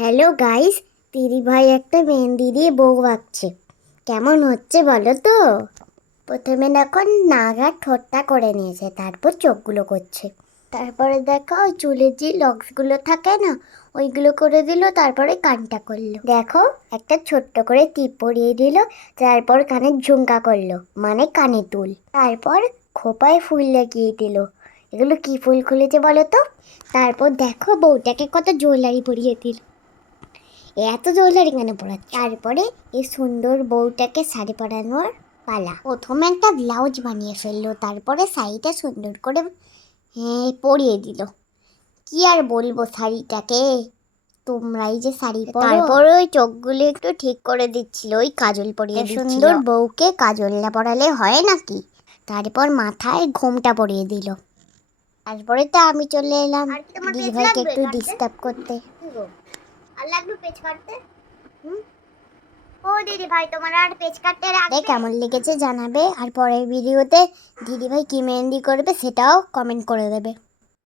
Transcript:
Hello guys, দিদি ভাই একটা মেহেন্দি দিয়ে বউ আঁকছে। কেমন হচ্ছে বলো তো? প্রথমে দেখো নাক আর ঠোঁটটা করে নিয়েছে, তারপর চোখগুলো করছে। তারপরে দেখো ওই চুলের যে লক্সগুলো থাকে না, ওইগুলো করে দিল। তারপরে কানটা করলো, দেখো একটা ছোট্ট করে টিপ পরিয়ে দিল। তারপর কানের ঝুমকা করলো, মানে কানে দুল। তারপর খোপায় ফুল লাগিয়ে দিল। এগুলো কি ফুল খুলেছে বলো তো? তারপর দেখো বউটাকে কত জুয়েলারি পরিয়ে দিল। এত জুয়েলারি কেন পরাচ্ছে? তারপরে এই সুন্দর বউটাকে শাড়ি পরানোর পালা। প্রথমে একটা ব্লাউজ বানিয়ে ফেললো, তারপরে শাড়িটা সুন্দর করে পরিয়ে দিল। কি আর বলবো শাড়িটাকে, তোমরাই যে শাড়ি পরো। তারপরে ওই চোখগুলো একটু ঠিক করে দিচ্ছিল, ওই কাজল পরিয়ে দিচ্ছিল। সুন্দর বউকে কাজল না পরালে হয় নাকি? তারপর মাথায় ঘোমটা পরিয়ে দিল। তারপরে তো আমি চলে এলাম দিদিভাইকে একটু ডিস্টার্ব করতে। আর লাগলো পেজ কাটতে। ও দিদি ভাই, তোমার আর পেজ কাটতে রাখবে? কেমন লেগেছে জানাবে, আর পরের ভিডিওতে দিদি ভাই কি মেহেন্দি করবে সেটাও কমেন্ট করে দেবে।